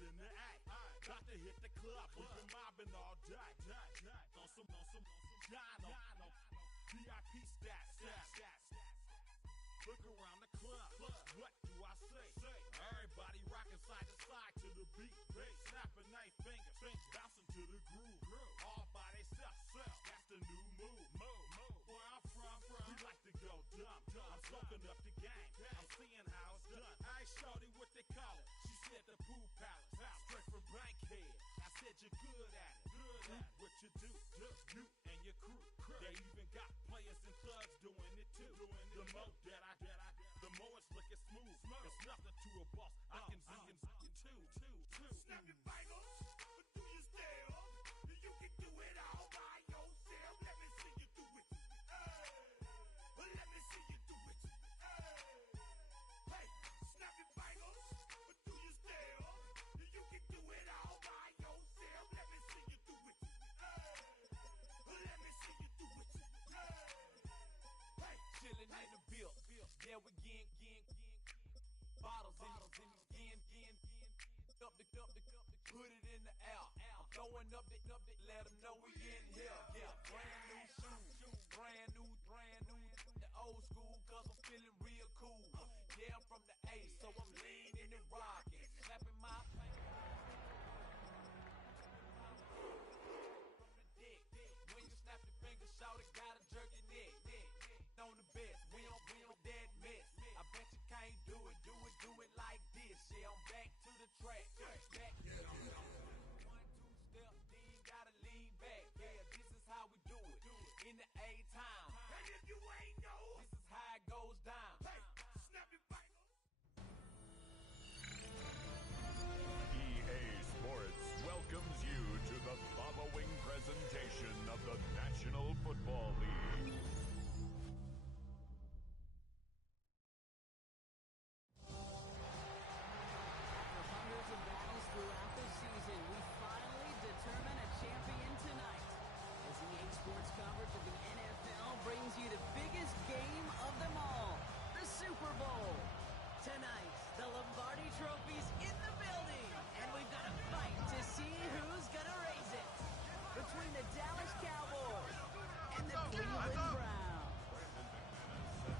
in the act. Got to hit the club, we've been mobbing all day. On some Dino, VIP stats. Look around the club, what do I say? Everybody rocking side to side to the beat. Snapping their fingers, bouncing to the groove. All by themselves, that's the new move. Where I'm from, we like to go dumb. I'm soaking up the game, I'm seeing how it's done. I ain't shorty what they call it, she said the pool palace. Straight from Bankhead, I said you're good at it. What you do, you and your crew. They even got players and thugs doing it too. The more the more it's looking smooth. It's nothing to a boss. I can too. Snap your fingers, but do you still? You can do it all by yourself. Let me see you do it. Let me see you do it. Hey, snap your fingers, but do you still? You can do it all by yourself. Let me see you do it. Let me see you do it. Hey, chillin' in the bill. Yeah, we again. Bottles in again. Up the put it in the air. I'm throwing up the, let them know we in here. Yeah, brand new shoes, brand new. The old school, cause I'm feeling real cool. Yeah, I'm from the A, so I'm leaning and rocking, slapping my fingers. From the dick, when you snap your fingers, shout it, gotta jerk your neck. On the best, we don't dead mess. I bet you can't do it like this. Yeah, I'm back to the track. Back. 1, 2 step, then you gotta lean back. Yeah, this is how we do it. In the A time. And if you ain't know, this is how it goes down. Hey, snap your fingers. EA Sports welcomes you to the following presentation of the National Football League. Throughout the season, we finally determine a champion tonight. As EA Sports coverage of the NFL brings you the biggest game of them all, the Super Bowl. Tonight, the Lombardi Trophy's in the building, and we've got a fight to see who's gonna raise it. Between the Dallas Cowboys and the Cleveland Browns.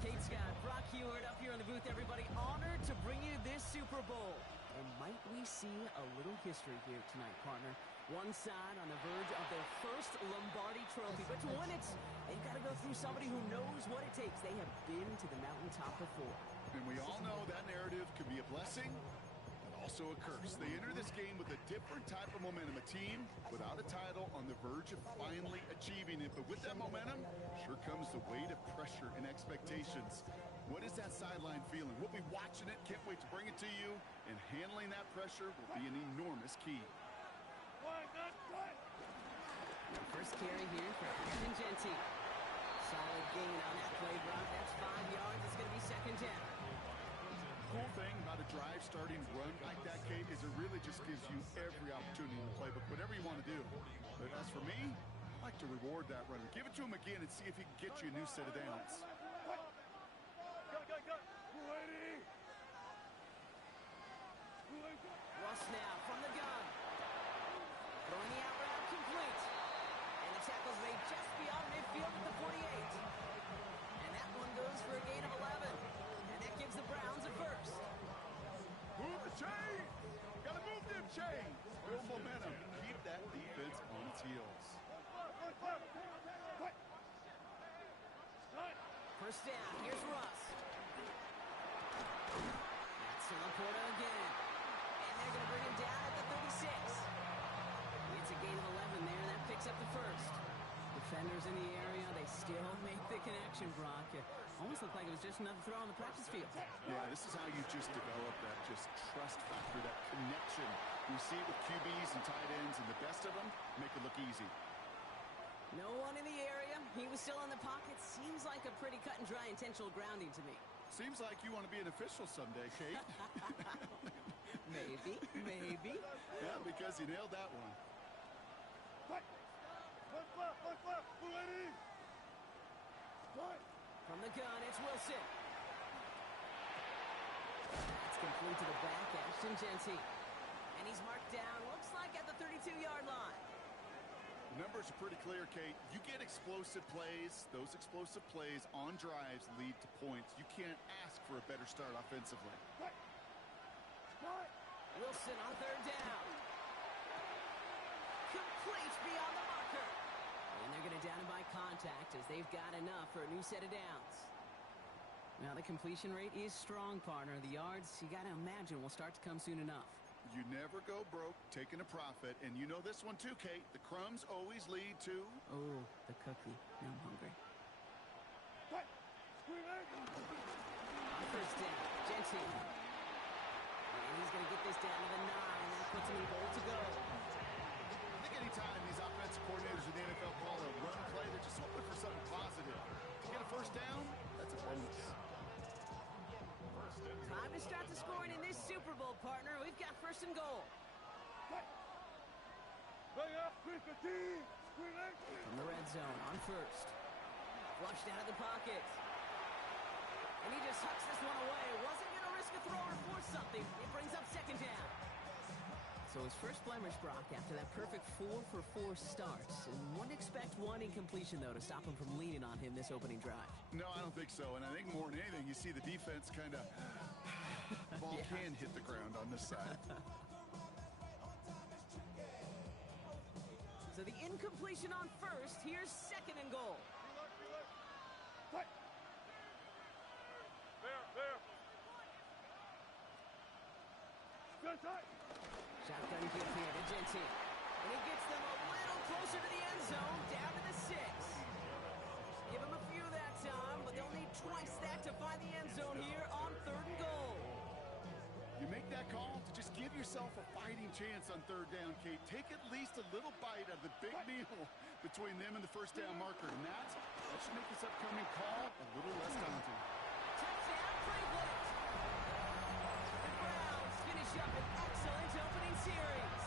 Kate Scott, Brock Heward up here in the booth, everybody. Honored to bring you this Super Bowl. And might we see a little history here tonight, partner? One side on the verge of their first Lombardi Trophy. But to win it, they've got to go through somebody who knows what it takes. They have been to the mountaintop before. And we all know that narrative could be a blessing, but also a curse. They enter this game with a different type of momentum. A team without a title on the verge of finally achieving it. But with that momentum, sure comes the weight of pressure and expectations. What is that sideline feeling? We'll be watching it. Can't wait to bring it to you. And handling that pressure will be an enormous key. First carry here for Ashton Jeanty. Solid gain on that play, Brock. That's 5 yards. It's going to be second down. Cool thing about a drive starting run like that, Kate, is it really just gives you every opportunity in the playbook, whatever you want to do. But as for me, I like to reward that runner. Give it to him again and see if he can get you a new set of downs. Russ now from the gun. Throwing the out route complete. And the tackle's made just beyond midfield at the 48. And that one goes for a gain of 11. And that gives the Browns a first. Move the chain! Gotta move them chains! Build momentum. Keep that defense on its heels. First down. Here's Russ. That's Laporta again. And they're going to bring him down at the 36. It's a gain of 11 there, and that picks up the first. Defenders in the area, they still make the connection, Brock. It almost looked like it was just another throw on the practice field. Yeah, this is how you just develop that just trust factor, that connection. You see it with QBs and tight ends, and the best of them make it look easy. No one in the area. He was still in the pocket. Seems like a pretty cut and dry intentional grounding to me. Seems like you want to be an official someday, Kate. Maybe. Yeah, because you nailed that one. From the gun, it's Wilson. That's complete to the back, Ashton Jeanty. And And he's marked down, looks like at the 32-yard line. The numbers are pretty clear, Kate. You get explosive plays. Those explosive plays on drives lead to points. You can't ask for a better start offensively. Wilson on third down. Complete beyond the marker. And they're going to down him by contact as they've got enough for a new set of downs. Now the completion rate is strong, partner. The yards, you got to imagine, will start to come soon enough. You never go broke taking a profit. And you know this one too, Kate. The crumbs always lead to... Oh, the cookie. Now I'm hungry. On first down, Gentile. And he's going to get this down to the 9. That puts him in goal to go. I think anytime these offensive coordinators in the NFL call a run play, they're just hoping for something positive. To get a first down, that's a bonus. Time to start the scoring in this Super Bowl, partner. We've got first and goal. From the red zone on first. Flushed out of the pocket. And he just hucks this one away. Wasn't going to risk a throw or force something. It brings up second down. So his first blemish, Brock, after that perfect 4-for-4 start. And wouldn't expect one incompletion, though, to stop him from leaning on him this opening drive. No, I don't think so. And I think more than anything, you see the defense kind of... ball can hit the ground on this side. So the incompletion on first. Here's second and goal. Shotgun gift here to Gentile. And he gets them a little closer to the end zone, down to the 6. Give him a few that time, but they'll need twice that to find the end zone here on third and goal. You make that call to just give yourself a fighting chance on third down, Kate. Take at least a little bite of the big meal between them and the first down marker. And that should make this upcoming call a little less daunting. Touchdown, Cleveland! The Browns finish up an excellent opening series.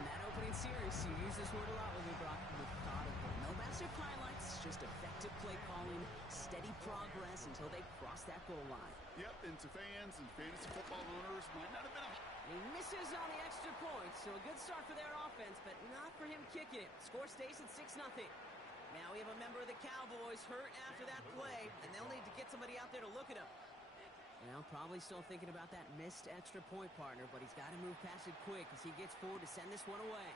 And that opening series, you use this word a lot with me, Brock, methodical. No massive highlights, just effective play calling, steady progress until they cross that goal line. Yep, and to fans and fantasy football owners, might not have been a... And he misses on the extra point, so a good start for their offense, but not for him kicking it. Score stays at 6-0. Now we have a member of the Cowboys hurt after that play, and they'll need to get somebody out there to look at him. Well, probably still thinking about that missed extra point, partner, but he's got to move past it quick as he gets forward to send this one away.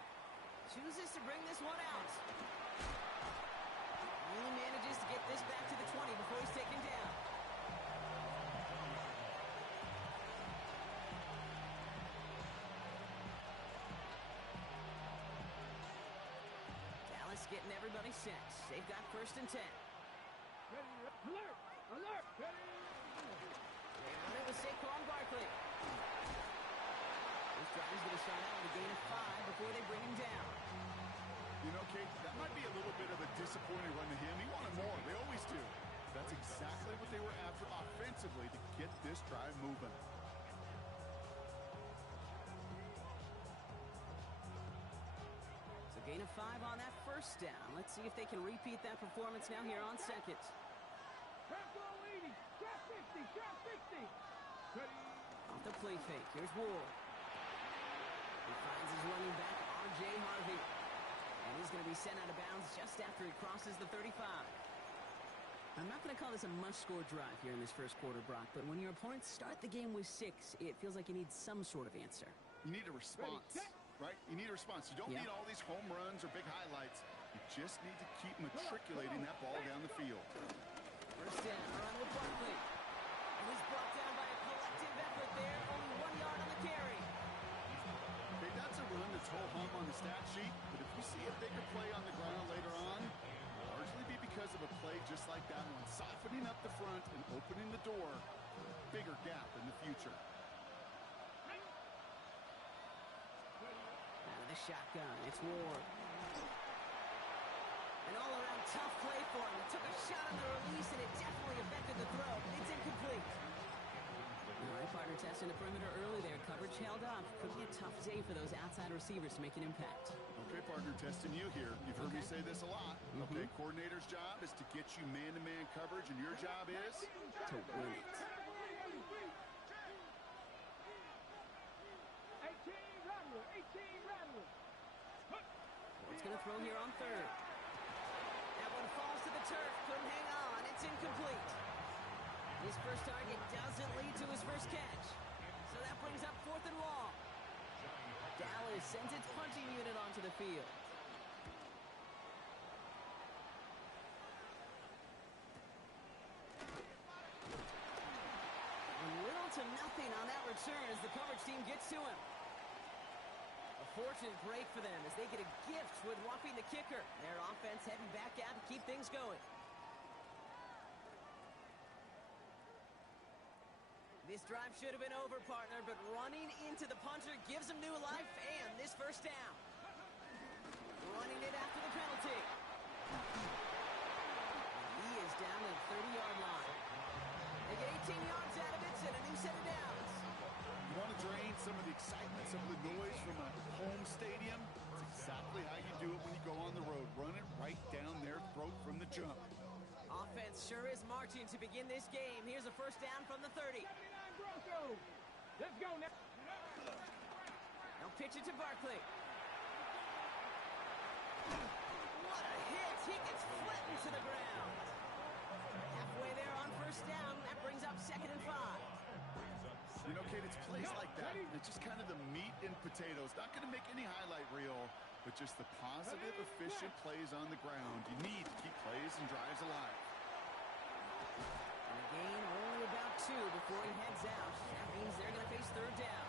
Chooses to bring this one out. Only manages to get this back to the 20 before he's taken down. Dallas getting everybody set. They've got first and 10. Alert! Alert! They run it with Saquon Barkley. This drive is going to start out with a gain of 5 before they bring him down. You know, Kate, that might be a little bit of a disappointing run to him. He wanted more. They always do. That's exactly what they were after offensively to get this drive moving. So gain of 5 on that first down. Let's see if they can repeat that performance now here on second. Trap 80! Trap 60! Trap 60! Off the play fake. Here's Ward. He finds his running back, R.J. Harvey. And he's going to be sent out of bounds just after he crosses the 35. I'm not going to call this a must-score drive here in this first quarter, Brock, but when your opponents start the game with 6, it feels like you need some sort of answer. You need a response, right? You need a response. You don't need all these home runs or big highlights. You just need to keep matriculating that ball down the field. First down, run with Barkley. And he's brought down by a collective effort there. Only 1 yard on the carry. Okay, that's a run that's ho-hum on the stat sheet, but if you see a bigger play on the ground later on, it'll largely be because of a play just like that one, softening up the front and opening the door for a bigger gap in the future. Out of the shotgun, it's Ward. An all-around tough play for him. He took a shot on the release, and it definitely affected the throw. It's incomplete. All right, partner testing the perimeter early there. Coverage held up. Could be a tough day for those outside receivers to make an impact. Okay, partner, testing you here. You've heard me say this a lot. Okay, coordinator's job is to get you man-to-man coverage, and your job is? To win it. Steelers going to throw here on third. That one falls to the turf. Couldn't hang on. It's incomplete. His first target doesn't lead to his first catch. So that brings up 4th and long. Dallas sends its punting unit onto the field. Little to nothing on that return as the coverage team gets to him. A fortunate break for them as they get a gift with roughing the kicker. Their offense heading back out to keep things going. This drive should have been over, partner, but running into the punter gives him new life and this first down. Running it after the penalty. He is down to the 30-yard line. They get 18 yards out of it and a new set of downs. You want to drain some of the excitement, some of the noise from a home stadium? It's exactly how you do it when you go on the road. Run it right down their throat from the jump. Offense sure is marching to begin this game. Here's a first down from the 30. 79 Broncos. Let's go now. They'll pitch it to Barkley. What a hit. He gets flattened to the ground. Halfway there on first down. That brings up 2nd and 5. You know, Kate, it's plays like that. It's just kind of the meat and potatoes. Not going to make any highlight reel, but just the positive, efficient plays on the ground. You need to keep plays and drives alive. And a gain only about 2 before he heads out. That means they're going to face 3rd down.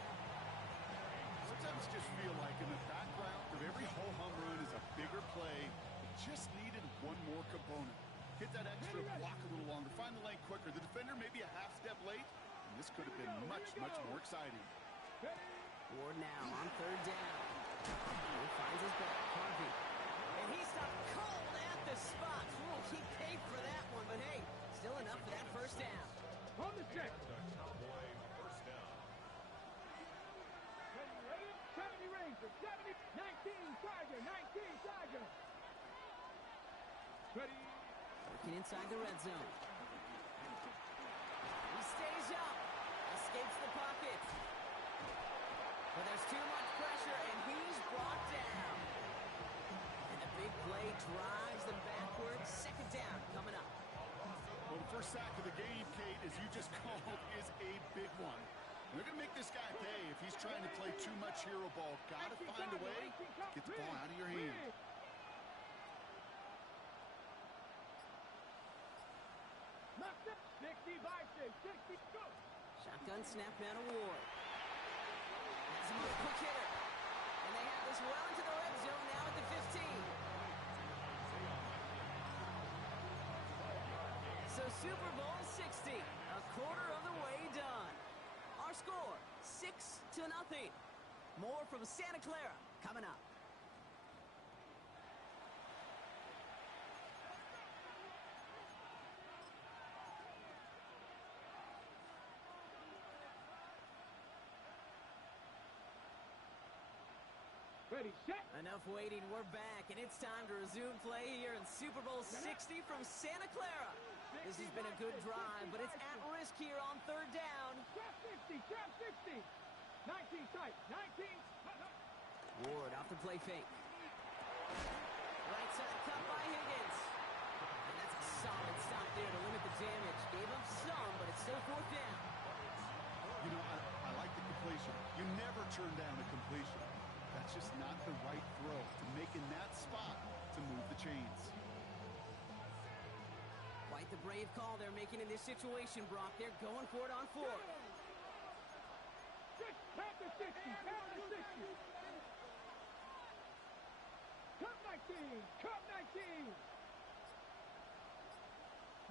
Sometimes just feel like in the background of every ho-hum run is a bigger play. It just needed one more component. Hit that extra block a little longer. Find the lane quicker. The defender may be a half step late. And this could have been much, much more exciting. Ward now on 3rd down. He finds his back, Harvey. And he stopped cold at the spot. Ooh, he paid for that one, but hey, still enough for that first down. On the check. 70 Rangers, 70, 19 Tiger, 19 Tiger. Ready. Working inside the red zone. He stays up. Escapes the pocket. But there's too much pressure, and he's brought down. And the big play drives them backwards. 2nd down coming up. Well, the first sack of the game, Kate, as you just called, is a big one. They're going to make this guy pay if he's trying to play too much hero ball. Got to find a way to get the ball out of your hand. Knock it. 60 by 6, 60, go. Shotgun snap now to Ward. That's a quick hitter. And they have this well into the red zone now at the 15. So Super Bowl 60, a quarter of the way done. Our score, 6-0. More from Santa Clara coming up. Ready, set. Enough waiting, we're back, and it's time to resume play here in Super Bowl 60 from Santa Clara. This has been a good drive, but it's at risk here on 3rd down. Trap 60, trap 60. 19 tight, 19. Ward off the play fake. Right side cut by Higgins. And that's a solid stop there to limit the damage. Gave up some, but it's still 4th down. You know, I like the completion. You never turn down a completion. That's just not the right throw to make in that spot to move the chains. Quite the brave call they're making in this situation, Brock. They're going for it on 4th. Pound to 60, pound to 60. Cup 19, cup 19.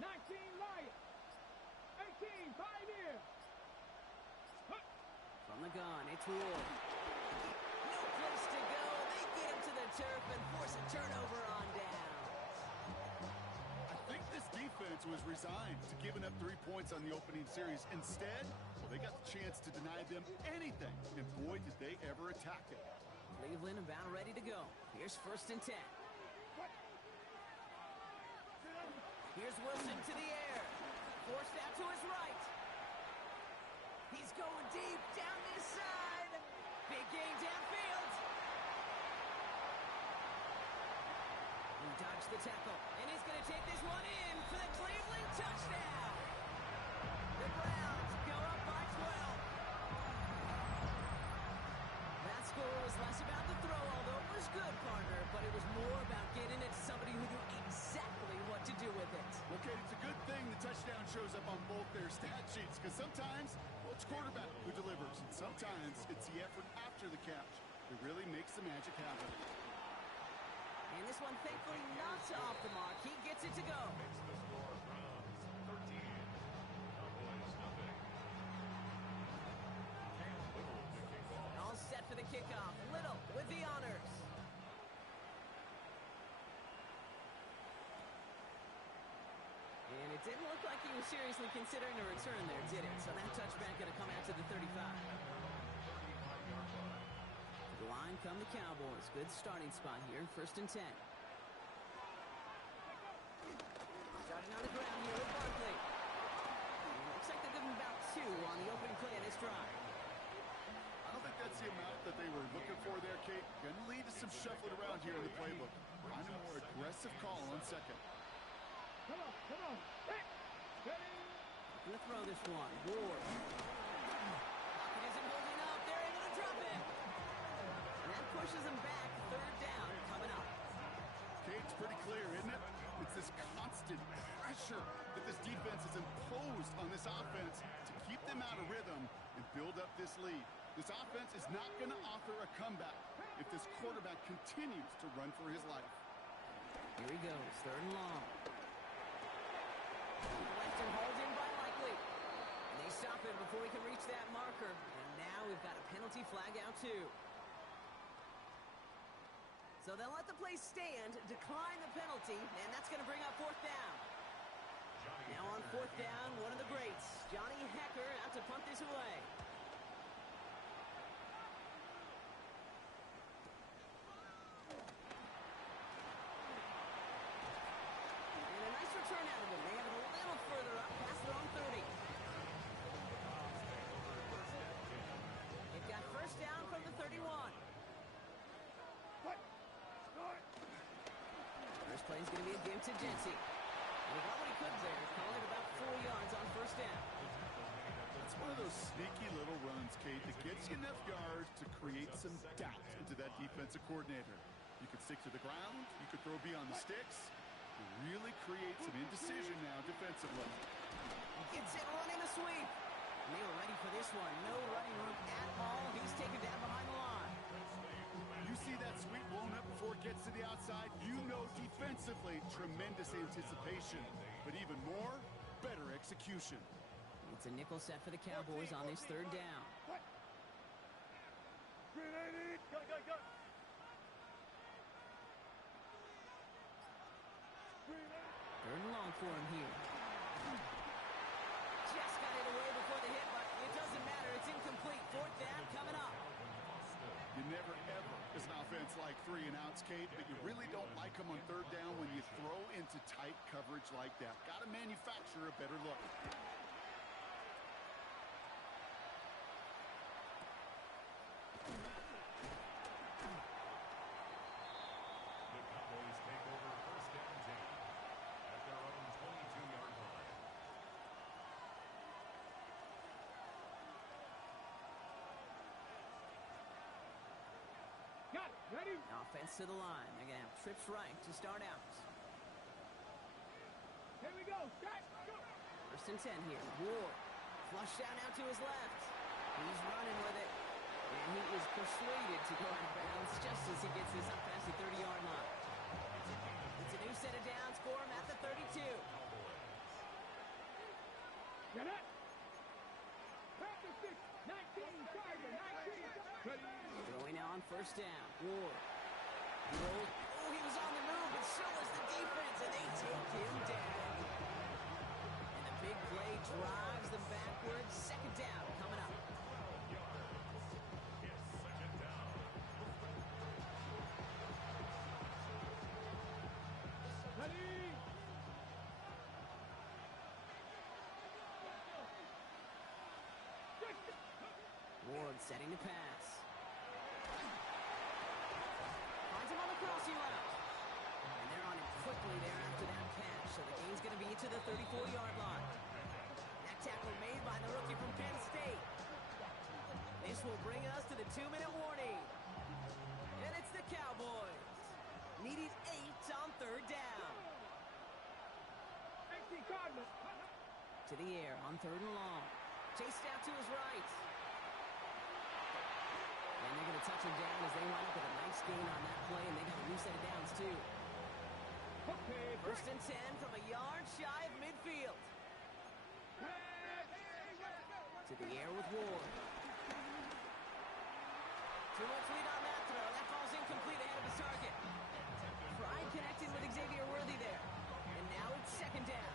19 Lion. 18 Pioneer. From the gun, it's Ward. No place to go. They get him to the turf and force a turnover on down. I think this defense was resigned to giving up 3 points on the opening series. Instead, they got the chance to deny them anything, and boy, did they ever attack it. Cleveland about ready to go. Here's 1st and 10. Here's Wilson to the air. Forced out to his right. He's going deep down this side. Big game downfield. the tackle, and he's going to take this one in for the Cleveland touchdown. The Browns go up by 12. That score was less about the throw, although it was good, partner, but it was more about getting it to somebody who knew exactly what to do with it. Okay, it's a good thing the touchdown shows up on both their stat sheets, because sometimes, well, it's quarterback who delivers, and sometimes it's the effort after the catch that really makes the magic happen. And this one, thankfully, not off the mark. He gets it to go. Makes the score Browns 13, Cowboys nothing. Cam Little to kick off. All set for the kickoff. Little with the honors. And it didn't look like he was seriously considering a return there, did it? So that touchback going to come out to the 35. To the line come the Cowboys. Good starting spot here. 1st and 10. Starting on the ground here with Barkley. And looks like they'll give him about 2 on the opening play of this drive. I don't think that's the amount that they were looking for there, Kate. Going to lead to some shuffling around here in the playbook. Find a more aggressive call on second. Come on. Hey, ready? Going to throw this one. Ward. Pocket isn't holding up. They're able to drop it. And that pushes them back. 3rd down coming up. Kate, it's pretty clear, isn't it? It's this constant pressure that this defense has imposed on this offense to keep them out of rhythm and build up this lead. This offense is not going to offer a comeback if this quarterback continues to run for his life. Here he goes. 3rd and long. Left and hauled in by Likely. And they stop him before he can reach that marker. And now we've got a penalty flag out too. So they'll let the play stand, decline the penalty, and that's going to bring up 4th down. Now on 4th down, one of the greats, Johnny Hekker, out to punt this away. And a nice return out of him. They have it a little further up, past their own 30. They've got 1st down from the 31. First play is going to be a give to Dempsey. And he got what he could there, calling it about 4 yards on 1st down. It's one of those sneaky little runs, Kate, that gets you enough yards to create some doubt into that defensive coordinator. You could stick to the ground, you could throw beyond the sticks, really create some indecision now defensively. Gets it running the sweep. And they were ready for this one. No running room at all. He's taken down behind the line. You see that sweep blown up before it gets to the outside, you know defensively tremendous anticipation, but even more, better execution. It's a nickel set for the Cowboys on this 3rd down. Go. 3rd and long for him here. Just got it away before the hit, but it doesn't matter. It's incomplete. 4th down coming up. You never, ever, as an offense, like 3 and outs, Kate, but you really don't like them on 3rd down when you throw into tight coverage like that. Got to manufacture a better look. The Cowboys take over 1st and 10 at their own 22-yard line. Got it. Ready? Offense to the line. They're going to have trips right to start out. Here we go. Start. Go. 1st and 10 here. Ward. Flush down out to his left. He's running with it. And he is persuaded to go out of bounds just as he gets this up past the 30-yard line. It's a new set of downs for him at the 32. Get it. Back to 6. 19. Tiger. 19. Ready? Throwing now on 1st down. Ward. He rolls. Oh, he was on the move, but so was the defense, and they take him down. And the big play drives them backwards. 2nd down coming up. Ready? Ward setting the pass. Finds him on the crossing route. And they're on him quickly to the 34-yard line. That tackle made by the rookie from Penn State. This will bring us to the 2-minute warning. And it's the Cowboys. Needed 8 on third down. Cardinals. To the air on third and long. Chased out to his right. And they're going to touch him down as they line up with a nice gain on that play, and they got a new set of downs, too. Okay, First and 10 from a yard shy of midfield. To the air with Ward. Too much lead on that throw. That ball's incomplete ahead of his target. Fry connected with Xavier Worthy there. And now it's second down.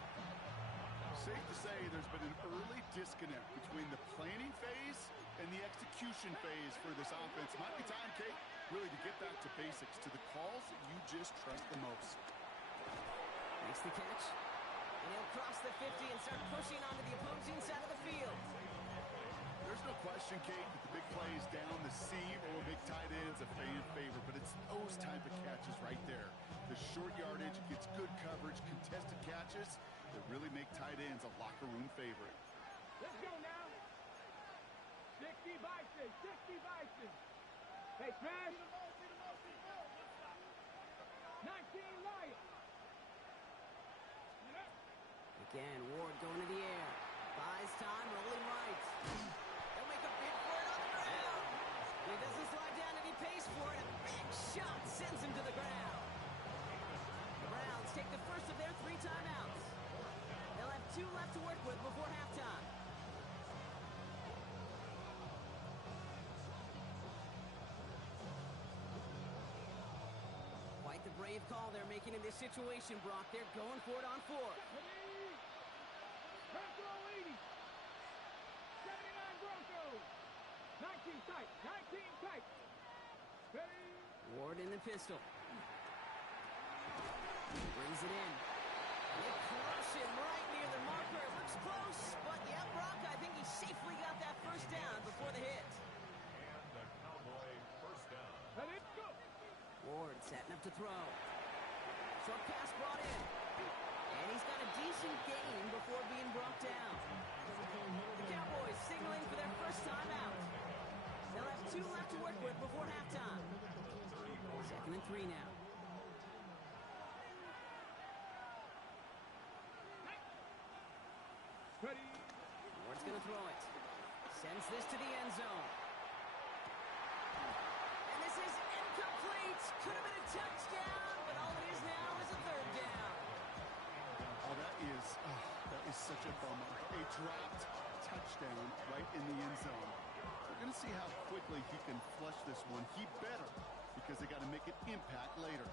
Safe to say there's been an early disconnect between the planning phase and the execution phase for this offense. Might be time, Kate, really to get back to basics, to the calls that you just trust the most. Makes the catch. And he'll cross the 50 and start pushing onto the opposing side of the field. There's no question, Kate, that the big plays down the seam or big tight ends a fan favorite, but it's those type of catches right there. The short yardage, gets good coverage, contested catches that really make tight ends a locker room favorite. Let's go now. 60 Bison, 60 Bison. Hey, Trash. 19 Lions. Again, Ward going to the air. Buys time, rolling right. They'll make a bid for it on the ground. He doesn't slide down and he pays for it. A big shot sends him to the ground. The Browns take the first of their 3 timeouts. They'll have 2 left to work with before halftime. Quite the brave call they're making in this situation, Brock. They're going for it on 4. Bronco 80. 79 Broncos. 19 tight. 19 tight. Ready. Ward in the pistol. Brings it in. They crush him right near the marker. It looks close, but yeah, Brock, I think he safely got that first down before the hit. And the Cowboy first down. And it's go. Ward setting up to throw. Short pass brought in. And he's got a decent gain before being brought down. The Cowboys signaling for their first time out. They'll have 2 left to work with before halftime. Second and 3 now. Ready. Ward's going to throw it. Sends this to the end zone. And this is incomplete. Could have been a touchdown, but all it is now is a third down. Oh, that is such a bummer. A dropped touchdown right in the end zone. We're going to see how quickly he can flush this one. He better, because they got to make an impact later.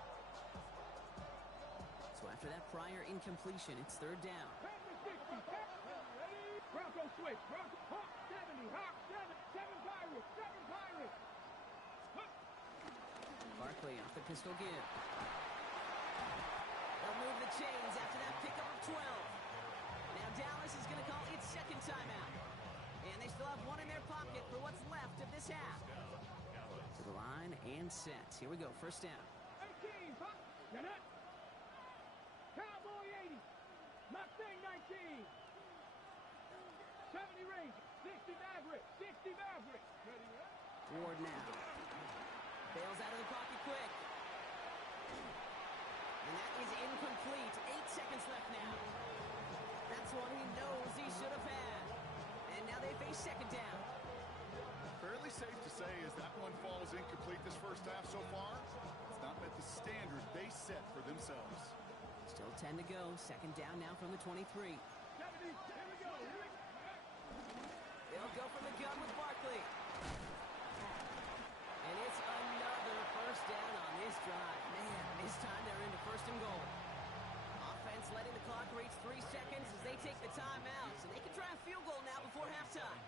So after that prior incompletion, it's third down. Panther 60. Ready. Bronco switch. Bronco. Hawk 70. Hawk 7. 7 Pirates. 7 Pirates. Barkley off the pistol give. They'll move the chains after that pickup of 12. Now Dallas is going to call its second timeout. And they still have 1 in their pocket for what's left of this half. To the line and set. Here we go, first down. 18. Hawk. Get it. Cowboy 80. Mustang 19. 70 Rangers. 60 Maverick. 60 Maverick. Ready. Ward now. Bails out of the pocket quick. And that is incomplete. 8 seconds left now. That's one he knows he should have had. And now they face second down. Fairly safe to say as that one falls incomplete this first half so far, it's not met the standard they set for themselves. Still 10 to go. Second down now from the 23. 70. Here we go. They'll go from the gun with Barkley. And it's another first down on this drive. Man, this time they're into first and goal. Offense letting the clock reach 3 seconds as they take the timeout. So they can try a field goal now before halftime.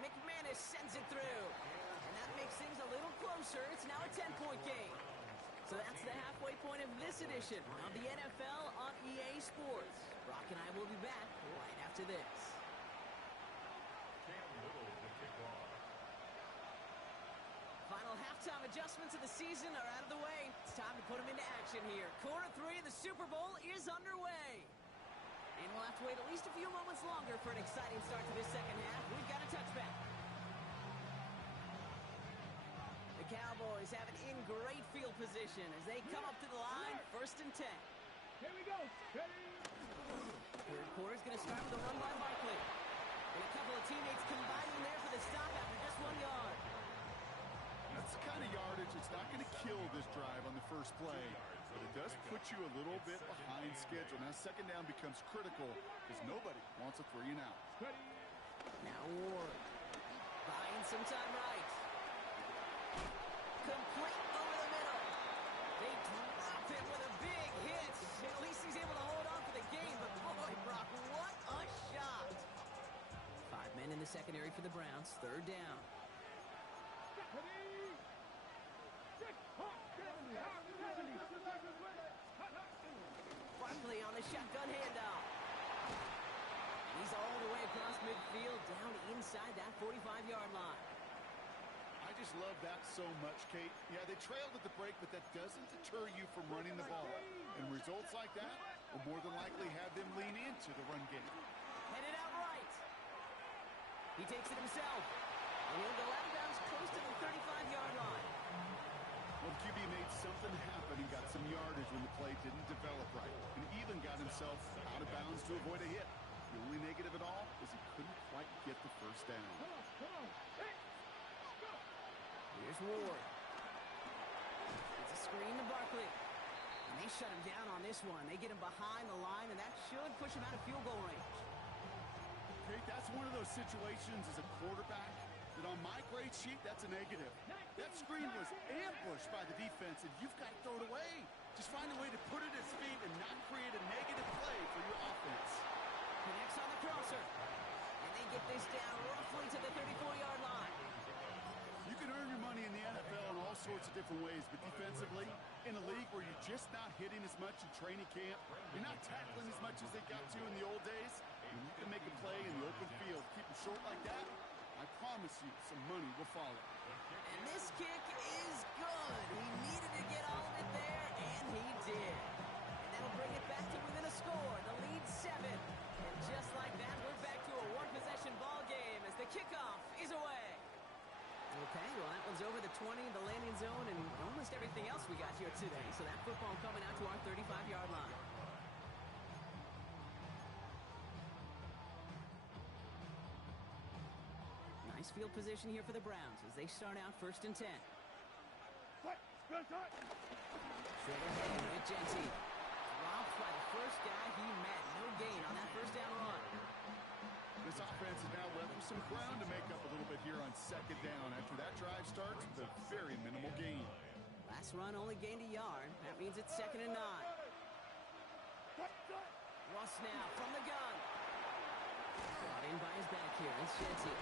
McManus sends it through. And that makes things a little closer. It's now a 10-point game. So that's the halfway point of this edition of the NFL on EA Sports. Brock and I will be back right after this. Final halftime adjustments of the season are out of the way. It's time to put them into action. action here. Quarter 3 of the Super Bowl is underway. And we'll have to wait at least a few moments longer for an exciting start to this second half. We've got a touchback. The Cowboys have it in great field position as they come up to the line, 1st and 10. Here we go. Ready? Third quarter's going to start with a run by Barkley. And a couple of teammates combining there for the stop after just 1 yard. That's the kind of yardage it's not going to kill this drive on the first play, but it does put you a little bit behind schedule. Now second down becomes critical because nobody wants a 3 and out. Ready? Now Ward buying some time right. Complete over the middle. They drop him with a big hit. At least he's able to hold on for the game, but boy, Brock, what a shot. 5 men in the secondary for the Browns. 3rd down. Ready? 6, hot, 70, hot, 70. Hot, hot. Barkley on the shotgun handoff. He's all the way across midfield, down inside that 45-yard line. I just love that so much, Kate. Yeah, they trailed at the break, but that doesn't deter you from running the ball. And results like that will more than likely have them lean into the run game. Headed out right. He takes it himself. And he'll go out of bounds close to the 35-yard line. Well, the QB made something happen and got some yardage when the play didn't develop right, and even got himself out of bounds to avoid a hit. The only negative at all is he couldn't quite get the first down. Come on. Hey, go. Here's Ward. It's a screen to Barkley. And they shut him down on this one. They get him behind the line, and that should push him out of field goal range. Kate, that's one of those situations as a quarterback that on my grade sheet, that's a negative. That screen was ambushed by the defense, and you've got to throw it away. Just find a way to put it at his feet and not create a negative play for your offense. Connects on the crosser. And they get this down roughly to the 34-yard line. You can earn your money in the NFL in all sorts of different ways, but defensively, in a league where you're just not hitting as much in training camp, you're not tackling as much as they got to in the old days, when you can make a play in the open field, keep them short like that, I promise you some money will follow. And this kick is good. He needed to get all of it there, and he did. And that'll bring it back to within a score. The lead 7. And just like that, we're back to a one-possession ball game as the kickoff is away. Okay, well, that one's over the 20, the landing zone, and almost everything else we got here today. So that football coming out to our 35-yard line. Nice field position here for the Browns as they start out 1st and 10. What? Good shot. Trevor Hay with Genty. Dropped by the first guy he met. No gain on that first down run. This offense has now left them some ground to make up a little bit here on 2nd down after that drive starts with a very minimal gain. Last run only gained a yard. That means it's 2nd and 9. Russ now from the gun. Brought in by his back here. It's Genty.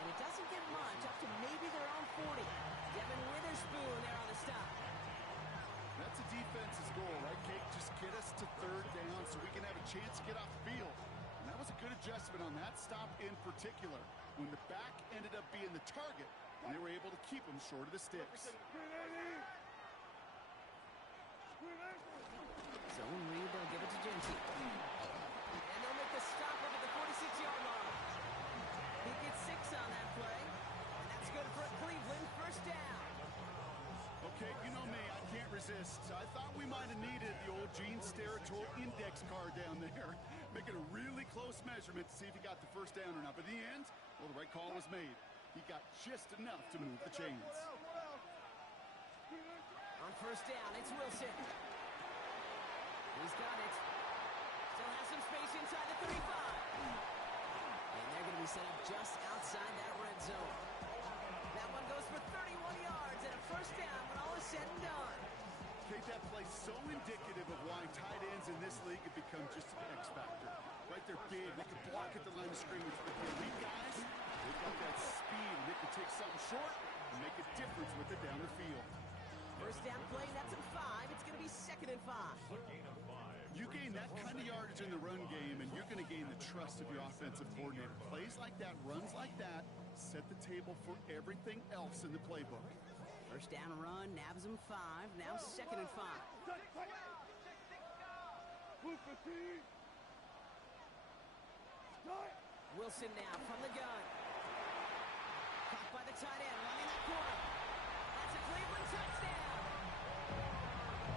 And it doesn't get much, up to maybe their own 40. Devin Witherspoon there on the stop. That's a defense's goal, right, Kate? Just get us to 3rd down so we can have a chance to get off the field. And that was a good adjustment on that stop in particular, when the back ended up being the target, and they were able to keep him short of the sticks. Zone read, they'll give it to Genty. And they'll make the stop up at the 46-yard line. He gets 6 on that play, and that's good for Cleveland. 1st down. Okay, you know me, I can't resist. I thought we might have needed the old Gene Steratore index card down there. Making a really close measurement to see if he got the first down or not. But in the end, well, the right call was made. He got just enough to move the chains. On 1st down, it's Wilson. He's got it. Still has some space inside the 35. And they're going to be set up just outside that red zone. That one goes for 31 yards and a 1st down when all is said and done. Kate, that play's so indicative of why tight ends in this league have become just an X factor. Right, they're big, they can block at the line of scrimmage, but the elite guys, they've got that speed, and they can take something short and make a difference with it down the field. 1st down play, that's a 5. It's going to be 2nd and 5. You gain that kind of yardage in the run game, and you're going to gain the trust of your offensive coordinator. Plays like that, runs like that, set the table for everything else in the playbook. First down run, nabs him 5. Now 2nd and 5. Wilson now from the gun. Caught by the tight end, running that corner. That's a Cleveland touchdown.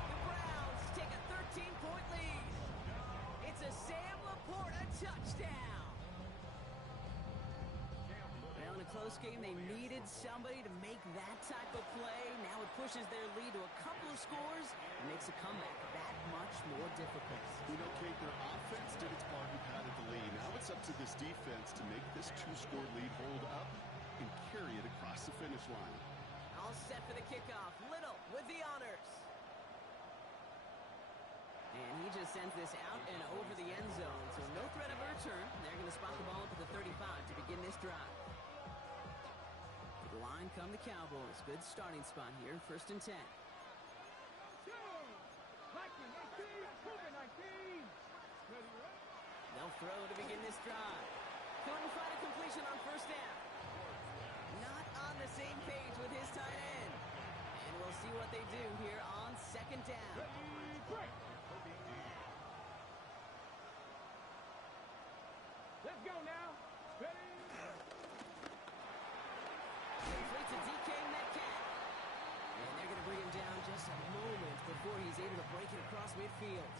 The Browns take a 13-point lead. It's a Sam Laporta touchdown. Well, in a close game, they needed somebody to make that type of play. Now it pushes their lead to a couple of scores and makes a comeback that much more difficult. You know, Kate, their offense did its part and padded the lead. Now it's up to this defense to make this 2-score lead hold up and carry it across the finish line. All set for the kickoff. Little with the honors. And he just sends this out and over the end zone. So no threat of a return. They're going to spot the ball up at the 35 to begin this drive. To the line come the Cowboys. Good starting spot here. 1st and 10. They'll throw to begin this drive. Couldn't find a completion on 1st down. Not on the same page with his tight end. And we'll see what they do here on 2nd down. Let's go now. Ready? Complete to DK Metcalf. And they're going to bring him down just a moment before he's able to break it across midfield.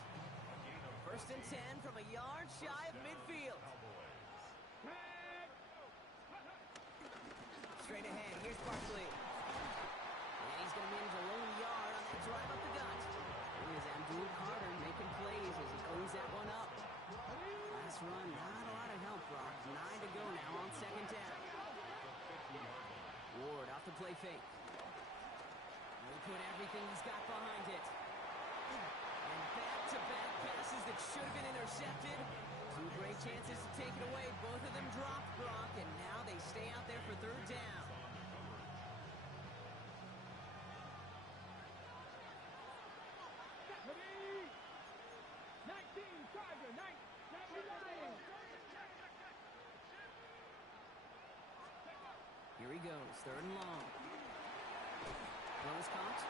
1st and 10 from a yard shy of midfield. Straight ahead, here's Barkley. And he's going to manage a lone yard on that drive up the gut. Here's Abdul Carter making plays as he cleans that one up. Last run, not a lot of help, Brock. 9 to go now on 2nd down. Ward off the play fake. He'll put everything he's got behind it. And back-to-back passes that should have been intercepted. 2 great chances to take it away. Both of them dropped, Brock, and now they stay out there for 3rd down. Ready? 19, Charger, 19, Lions. Here he goes, 3rd and long. Throw is caught.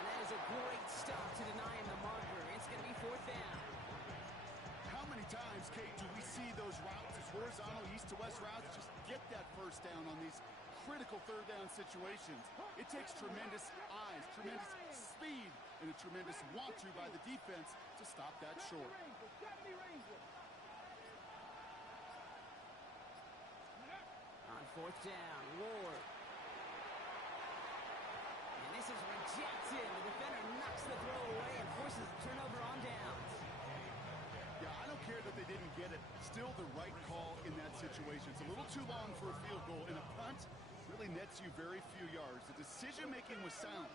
And that is a great stop to deny him the marker. It's going to be 4th down. How many times, Kate, do we see those routes, these horizontal east-to-west routes, just get that 1st down on these critical 3rd down situations? It takes tremendous eyes, tremendous speed, and a tremendous want-to by the defense to stop that short. 70 Rangers. On 4th down, Ward. And this is rejected. The defender knocks the throw away and forces the turnover on downs. Yeah, I don't care that they didn't get it. Still the right call in that situation. It's a little too long for a field goal, and a punt really nets you very few yards. The decision-making was sound.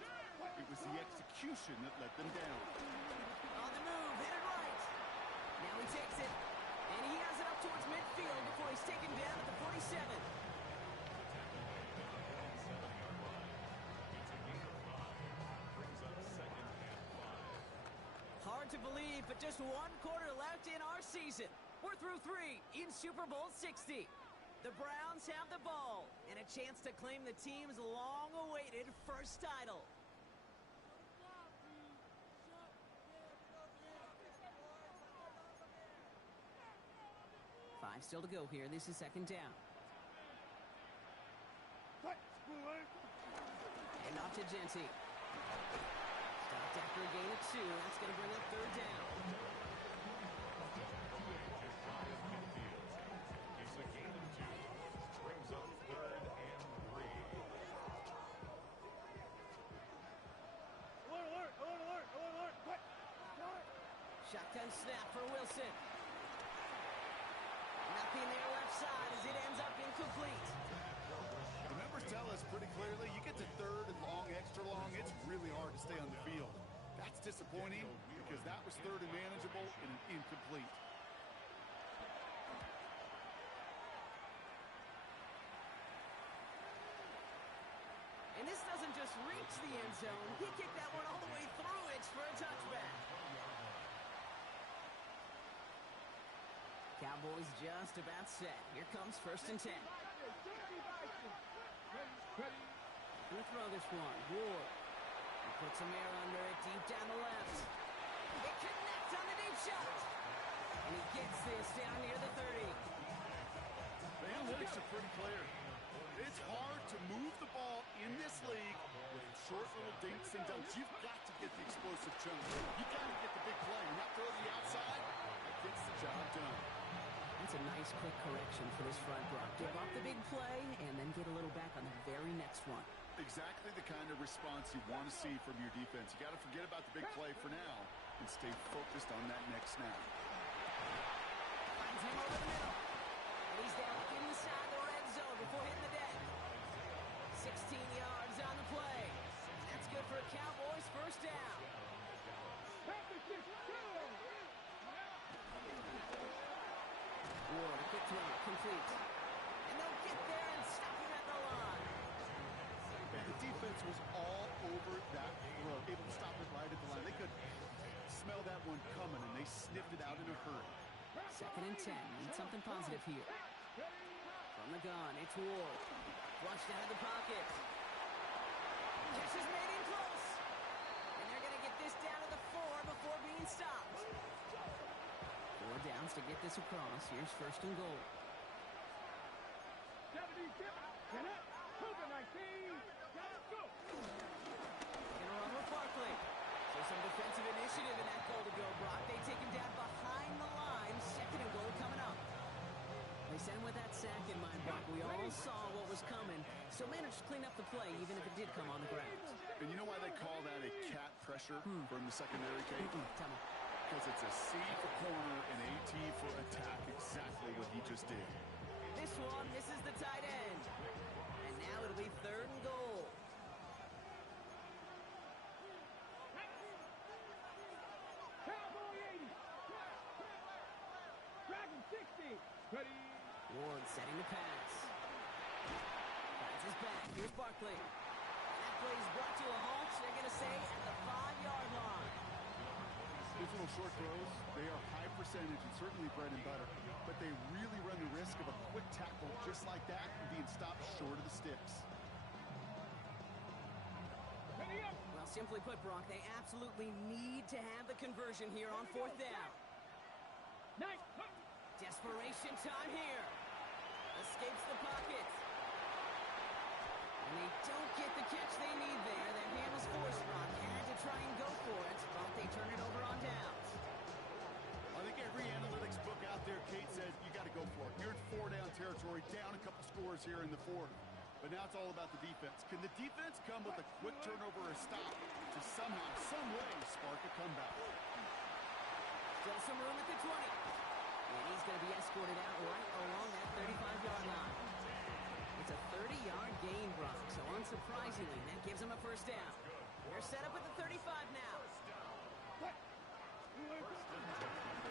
It was the execution that let them down. On the move, hit it right. Now he takes it, and he has it up towards midfield before he's taken down at the 47. Hard to believe, but just 1 quarter left in our season. We're through 3 in Super Bowl 60. The Browns have the ball and a chance to claim the team's long-awaited first title. Five still to go here. This is 2nd down. And off to Genty. Stopped after a gain of 2. That's going to bring up 3rd down. It's a gain of 2. Brings up 3rd and 3. Shotgun snap for Wilson. Nothing there left side as it ends up incomplete. The numbers tell us pretty clearly, you get to 3rd and long, extra long, it's really hard to stay on the field. That's disappointing because that was 3rd and manageable and an incomplete. And this doesn't just reach the end zone. He kicked that one all the way through it for a touchback. Cowboys just about set. Here comes 1st and 10. gonna throw this one. Ward. He puts some air under it, deep down the left. It connects on the deep shot. And he gets this down near the 30. The analytics are pretty clear. It's hard to move the ball in this league with short little dinks and dunks. You've got to get the explosive chunk. You've got to get the big play. Not throw to the outside. That gets the job done. That's a nice quick correction for this front block. Give up the big play and then get a little back on the very next one. Exactly the kind of response you want to see from your defense. You got to forget about the big play for now and stay focused on that next snap. Finds him over the middle. And he's down inside the red zone before hitting the deck. 16 yards on the play. That's good for a Cowboys first down. Ward, a quick throw, complete. And they'll get there and stop him at the line. And the defense was all over that throw, able to stop it right at the line. They could smell that one coming, and they sniffed it out in a hurry. 2nd and 10. Need something positive here. From the gun, it's Ward. Flushed out of the pocket. Catch is made in close. And they're going to get this down to the 4 before being stopped. 4 downs to get this across. Here's 1st and goal. 70, connect, Hogan 19, go! Gonna run with Barkley. So some defensive initiative in that goal to go, Brock. They take him down behind the line. 2nd and goal coming up. They sent him with that sack in mind, Brock. We all saw what was coming, so managed to clean up the play, even if it did come on the ground. And you know why they call that a cat pressure from the secondary, Kate? Tell me. Because it's a C for corner and a T for attack, exactly what he just did. This one misses the tight end. And now it'll be 3rd and goal. Cowboy 80, Dragon 60, ready. Ward setting the pass. Finds his back. Here's Barkley. And that play is brought to a halt, they're going to say, at the 5-yard line. These little short throws, they are high percentage and certainly bread and butter, but they really run the risk of a quick tackle just like that and being stopped short of the sticks. Ready up. Well, simply put, Brock, they absolutely need to have the conversion here on 4th down. Nice. Desperation time here. Escapes the pocket. And they don't get the catch they need there. Their hand was forced, Brock. Had to try and go for it, but they turn it over on downs. I think every analytics book out there, Kate, says you got to go for it. You're in 4-down territory, down a couple scores here in the 4th. But now it's all about the defense. Can the defense come with a quick turnover or a stop to somehow, some way, spark a comeback? Still some room at the 20. And he's going to be escorted out right along that 35-yard line. It's a 30-yard gain, Brock, so unsurprisingly, that gives him a first down. They're set up at the 35 now.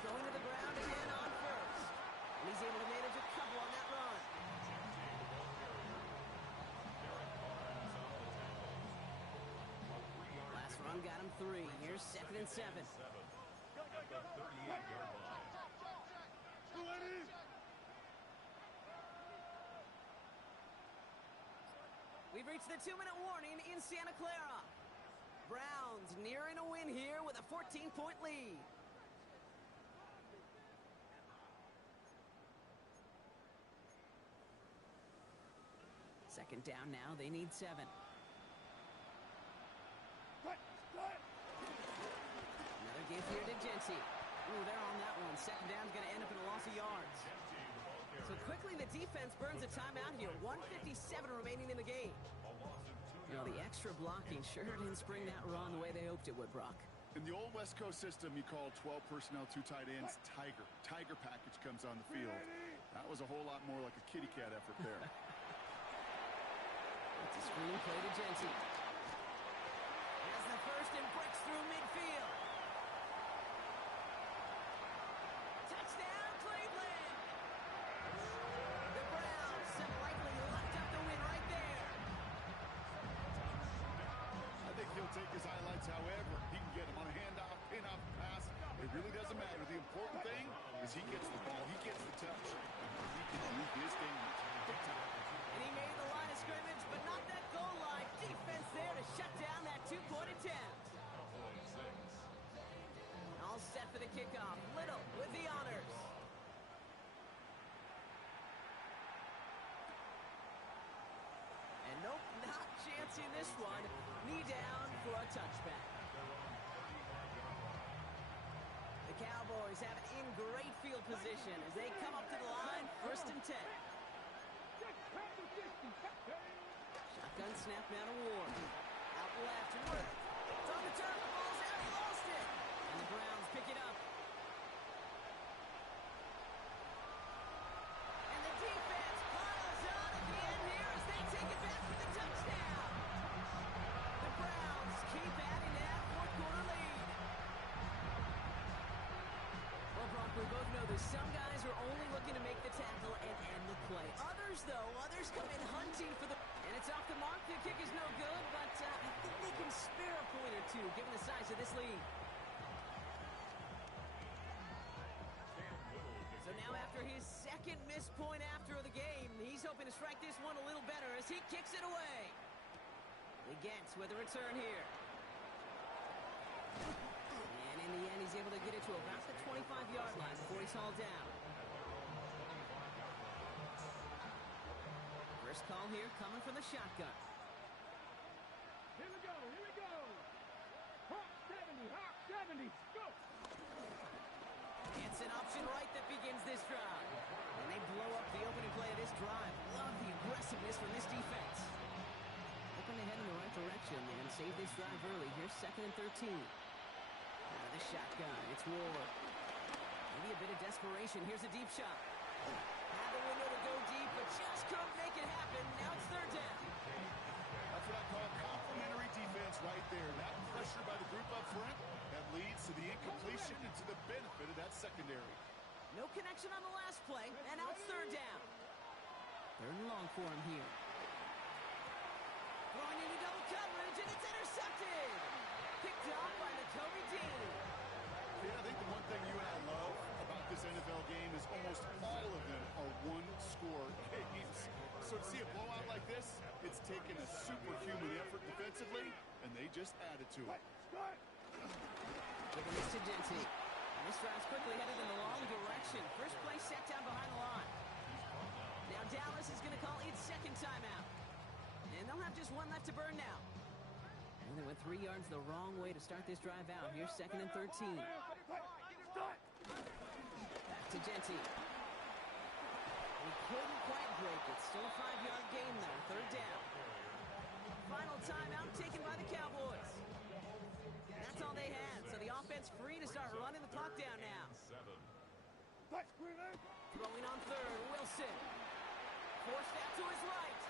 Going to the ground again on 1st. And he's able to manage a couple on that run. Last run got him 3. Here's 2nd and 7. We've reached the 2-minute warning in Santa Clara. Browns nearing a win here with a 14-point lead. Second down now, they need 7. Another give here to Jency. Ooh, they're on that one. 2nd down's going to end up in a loss of yards. So quickly the defense burns a timeout here. 1:57 remaining in the game. You know, the extra blocking sure didn't spring that run the way they hoped it would, Brock. In the old West Coast system, you call 12 personnel, 2 tight ends, Tiger. Tiger package comes on the field. That was a whole lot more like a kitty cat effort there. It's a screen play to Jency. Has the first and breaks through midfield. Touchdown, Cleveland! The Browns have likely locked up the win right there. I think he'll take his highlights however he can get them on a handoff, pin-off, pass. It really doesn't matter. The important thing is he gets the ball, he gets the touch. He can do his game big time. And he made the line of scrimmage, but not that goal line. Defense touchback. The Cowboys have it in great field position as they come up to the line, 1st and 10. Shotgun snap now to Ward. Out left, Ward. It's on the turn, the ball's out, he lost it. And the Browns pick it up. And the defense piles on at the end here as they take it back for the touchdown. The Browns keep adding to that fourth-quarter lead. Well, Brock, we both know this. Some guys are only looking to make the tackle and end the play. Others come in hunting for the... And it's off the mark. The kick is no good, but I think they can spare a point or two, given the size of this lead. So now after his second missed point after the game, he's hoping to strike this one a little better as he kicks it away. Legentz with a return here. And in the end, he's able to get it to about the 25-yard line before he's hauled down. First call here coming from the shotgun. Here we go. Hawk 70, go! It's an option right that begins this drive. And they blow up the opening play of this drive. Love the aggressiveness from this defense. Hoping to head in the right direction and save this drive early. Here's 2nd and 13. Out of the shotgun, it's Ward. Maybe a bit of desperation. Here's a deep shot. Had the window to go deep, but just couldn't make it happen. Now it's 3rd down. That's what I call complementary defense right there. That pressure by the group up front, that leads to the incompletion and to the benefit of that secondary. No connection on the last play, and now it's 3rd down. 3rd and long for him here. Throwing into double coverage, and it's intercepted. Picked off by Nakobe Dean. Yeah, I think the one thing you and I love about this NFL game is almost all of them are one-score games. So to see a blowout like this, it's taken a superhuman effort defensively, and they just added to it. Giving this to Denty. And this drive's quickly headed in the wrong direction. First play set down behind the line. Now Dallas is going to call its 2nd timeout. And they'll have just one left to burn now. And they went 3 yards the wrong way to start this drive out. Here's 2nd and 13. Back to Denty. He couldn't quite break it. Still a 5-yard gain, though. 3rd down. Final timeout taken by the Cowboys. That's all they had. So the offense free to start running the clock down now. Throwing on 3rd, Wilson. Forced out to his right.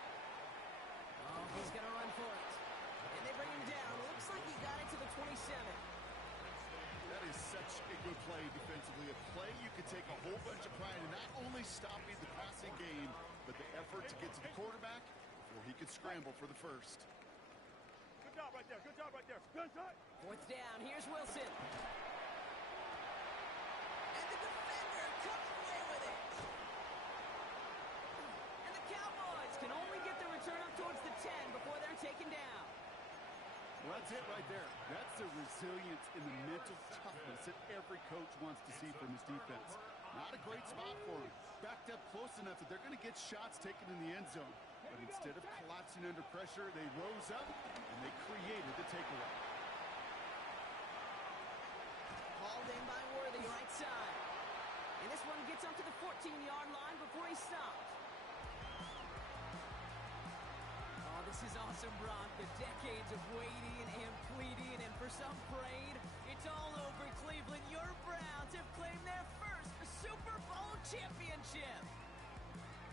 Oh, he's going to run for it. And they bring him down. Looks like he got it to the 27. That is such a good play defensively. A play you could take a whole bunch of pride in not only stopping the passing game, but the effort to get to the quarterback before he could scramble for the first. Good job right there. Good time. 4th down. Here's Wilson. And the defender comes away with it. And the Cowboys can only get the return up towards the 10 before they're taken down. Well, that's it right there. That's the resilience and the mental toughness that every coach wants to see from his defense. Not a great spot for him. Backed up close enough that they're going to get shots taken in the end zone. But instead of collapsing under pressure, they rose up and they created the takeaway. Hauled in by Worthy, right side. And this one gets up to the 14-yard line before he's stopped. Oh, this is awesome, Brock. The decades of waiting and pleading and for some praying. It's all over, Cleveland. Your Browns have claimed their first Super Bowl championship.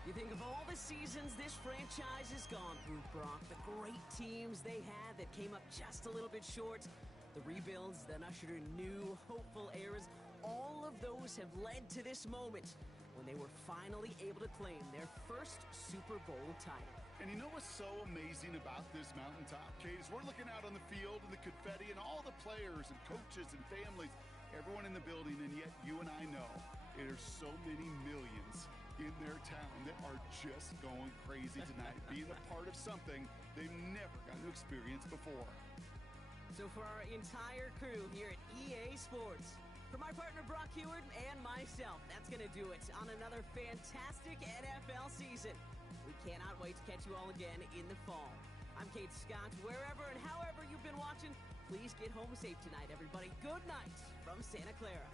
You think of all the seasons this franchise has gone through, Brock, the great teams they had that came up just a little bit short, the rebuilds that ushered in new, hopeful eras, all of those have led to this moment when they were finally able to claim their first Super Bowl title. And you know what's so amazing about this mountaintop, Kate, is we're looking out on the field and the confetti and all the players and coaches and families, everyone in the building, and yet you and I know there's so many millions in their town that are just going crazy tonight, being a part of something they've never gotten to experience before. So for our entire crew here at EA Sports, for my partner Brock Heward and myself, that's going to do it on another fantastic NFL season. We cannot wait to catch you all again in the fall. I'm Kate Scott. Wherever and however you've been watching, please get home safe tonight, everybody. Good night from Santa Clara.